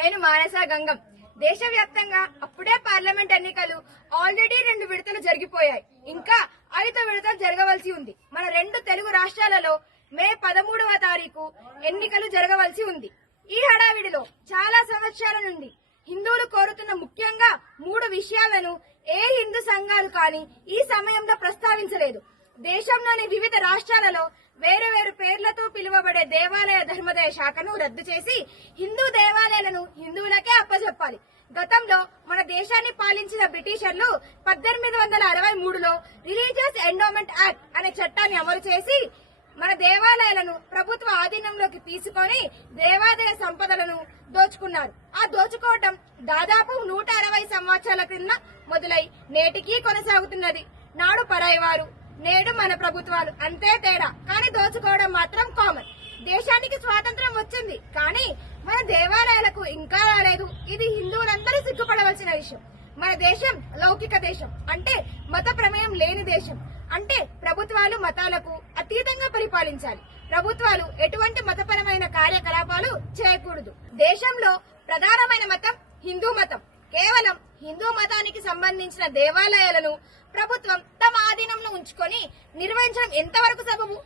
నేను మానస గంగం. దేశవ్యాప్తంగా అప్పుడే పార్లమెంట్ ఎన్నికలు ఆల్రెడీ 2 విడతలు జరిగిపోయాయి. ఇంకా 5వ విడత జరగవలసి ఉంది. మన 2 తెలుగు రాష్ట్రాలలో మే 13వ తారీఖు ఎన్నికలు జరగవలసి ఉంది. ఈ హడావిడిలో చాలా సంవత్సరాల నుండి హిందువులు కోరుతున్న ముఖ్యంగా 3 విషయాలను ఏ హిందూ సంఘాలు కానీ ఈ సమయంలో ప్రస్తావించలేదు. దేశంలోని వివిధ రాష్ట్రాలలో వేరు వేరు పేర్లతో పిలువబడే దేవాలయ ధర్మదయ శాఖను రద్దు చేసి హిందూ దేవాలయాలను హిందువులకే అప్పజెప్పాలి. గతంలో మన దేశాన్ని పాలించిన బ్రిటిషర్లు 1863లో రిలీజియస్ ఎండోమెంట్ యాక్ట్ అనే చట్టాన్ని అమలు చేసి మన దేవాలయాలను ప్రభుత్వ ఆధీనంలోకి తీసుకొని దేవాదాయ సంపదలను దోచుకున్నారు. ఆ దోచుకోవటం దాదాపు 160 సంవత్సరాల క్రింద మొదలై నేటికీ కొనసాగుతున్నది. నాడు పరాయివారు, నేడు మన ప్రభుత్వాలు, అంతే తేడా. కానీ దోచుకోవడం మాత్రం కామన్. దేశానికి స్వాతంత్రం వచ్చింది, కానీ మన దేవాలయాలకు ఇంకా రాలేదు. ఇది హిందువులందరూ సిగ్గుపడవలసిన విషయం. మన దేశం లౌకిక దేశం, అంటే మత ప్రమేయం లేని దేశం. అంటే ప్రభుత్వాలు మతాలకు అతీతంగా పరిపాలించాలి. ప్రభుత్వాలు ఎటువంటి మతపరమైన కార్యకలాపాలు చేయకూడదు. దేశంలో ప్రధానమైన మతం హిందూ మతం. కేవలం హిందూ మతానికి సంబంధించిన దేవాలయాలను ప్రభుత్వం తమ ఆధీనంలో ఉంచుకొని నిర్వహించడం ఎంతవరకు సబబు?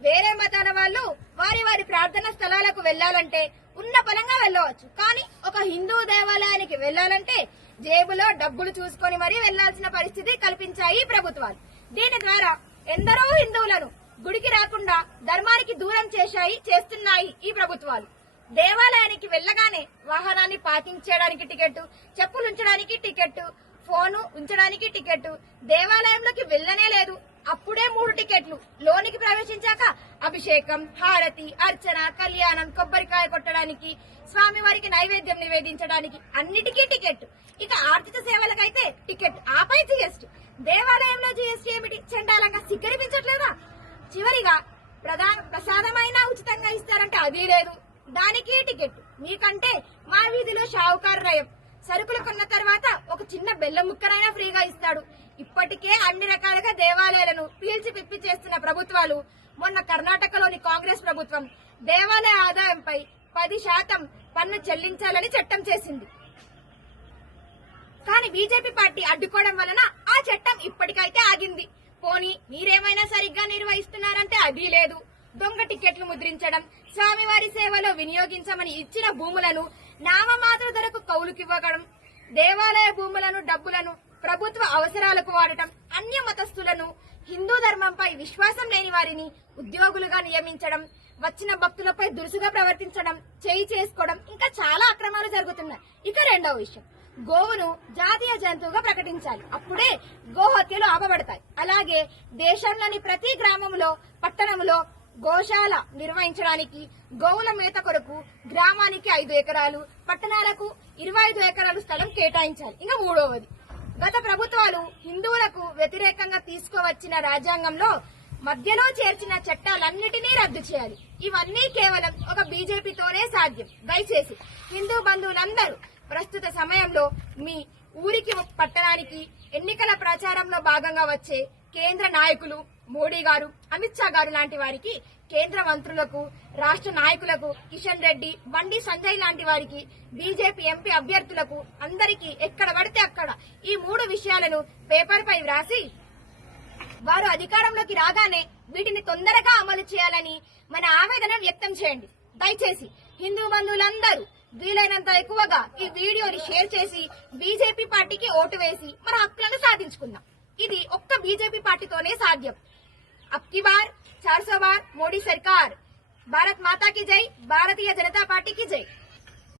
వేరే మతాల వాళ్ళు వారి వారి ప్రార్థనా స్థలాలకు వెళ్లాలంటే ఉన్న పలంగా వెళ్లవచ్చు. కానీ ఒక హిందూ దేవాలయానికి వెళ్లాలంటే జేబులో డబ్బులు చూసుకొని మరీ వెళ్లాల్సిన పరిస్థితి కల్పించాయి ప్రభుత్వాలు. దీని ద్వారా ఎందరో హిందువులను గుడికి రాకుండా ధర్మానికి దూరం చేస్తున్నాయి ఈ ప్రభుత్వాలు. దేవాలయానికి వెళ్లగానే వాహనాన్ని పార్కింగ్ చేయడానికి టికెట్, చెప్పులు ఉంచడానికి టికెట్, ఫోను ఉంచడానికి టికెట్, దేవాలయంలోకి వెళ్లనే లేదు అప్పుడే 3 టికెట్లు, లోనికి ప్రవేశించాక అభిషేకం, హారతి, అర్చన, కళ్యాణం, కొబ్బరికాయ కొట్టడానికి, స్వామివారికి నైవేద్యం నివేదించడానికి అన్నిటికీ టికెట్. ఇక ఆర్థిక సేవలకైతే టికెట్, ఆపై జీఎస్టీ. దేవాలయంలో జీఎస్టీ ఏమిటి? చండాలంగా సిగ్గరిపించట్లేదా? చివరిగా ప్రసాదమైనా ఉచితంగా ఇస్తారంటే అది లేదు, దానికి టికెట్. మీకంటే మా వీధిలో షావుకారు నయం. సరుకులు కొన్న తర్వాత ఒక చిన్న బెల్లం ముక్కనైనా ఫ్రీగా ఇస్తాడు. ఇప్పటికే అన్ని రకాలుగా దేవాలయాలను పీల్చి పిప్పి చేస్తున్న ప్రభుత్వాలు. మొన్న కర్ణాటకలోని కాంగ్రెస్ ప్రభుత్వం దేవాలయ ఆదాయంపై 10% పన్ను చెల్లించాలని చట్టం చేసింది. కానీ బీజేపీ పార్టీ అడ్డుకోవడం వలన ఆ చట్టం ఇప్పటికైతే ఆగింది. పోనీ మీరేమైనా సరిగ్గా నిర్వహిస్తున్నారంటే అది లేదు. దొంగ టికెట్లు ముద్రించడం, స్వామివారి సేవలో వినియోగించమని ఇచ్చిన భూములను నామమాత్ర ధరకు కౌలుకివ్వడం, దేవాలయ భూములను డబ్బులను ప్రభుత్వ అవసరాలకు వాడటం, అన్య మతస్థులను, హిందూ ధర్మంపై విశ్వాసం లేని వారిని ఉద్యోగులుగా నియమించడం, వచ్చిన భక్తులపై దురుసుగా ప్రవర్తించడం, చేయి చేసుకోవడం, ఇంకా చాలా అక్రమాలు జరుగుతున్నాయి. ఇక 2వ విషయం, గోవును జాతీయ జంతువుగా ప్రకటించాలి. అప్పుడే గోహత్యలు ఆపబడతాయి. అలాగే దేశంలోని ప్రతి గ్రామంలో, పట్టణంలో గోశాల నిర్వహించడానికి గోవుల మేత కొరకు గ్రామానికి 5 ఎకరాలు, పట్టణాలకు 25 ఎకరాలు స్థలం కేటాయించాలి. ఇంకా 3వది, గత ప్రభుత్వాలు హిందువులకు వ్యతిరేకంగా తీసుకువచ్చిన రాజ్యాంగంలో మధ్యలో చేర్చిన చట్టాలన్నిటినీ రద్దు చేయాలి. ఇవన్నీ కేవలం ఒక బీజేపీతోనే సాధ్యం. దయచేసి హిందూ బంధువులందరూ ప్రస్తుత సమయంలో మీ ఊరికి, పట్టణానికి ఎన్నికల ప్రచారంలో భాగంగా వచ్చే కేంద్ర నాయకులు, మోడీ గారు, అమిత్ షా గారు లాంటి వారికి, కేంద్ర మంత్రులకు, రాష్ట్ర నాయకులకు, కిషన్ రెడ్డి, బండి సంజయ్ లాంటి వారికి, బీజేపీ ఎంపీ అభ్యర్థులకు అందరికీ ఎక్కడ పడితే అక్కడ ఈ 3 విషయాలను పేపర్ పై వ్రాసి వారు అధికారంలోకి రాగానే వీటిని తొందరగా అమలు చేయాలని మన ఆవేదన వ్యక్తం చేయండి. దయచేసి హిందూ బంధువులందరూ వీలైనంత ఎక్కువగా ఈ వీడియోని షేర్ చేసి బీజేపీ పార్టీకి ఓటు వేసి మన హక్కులను సాధించుకుందాం. ఇది ఒక్క బీజేపీ పార్టీతోనే సాధ్యం. అబ్కి బార్ 400 బార్ మోడీ సర్కార్. భారత్ మాతా కి జై. భారతీయ జనతా పార్టీ కి జై.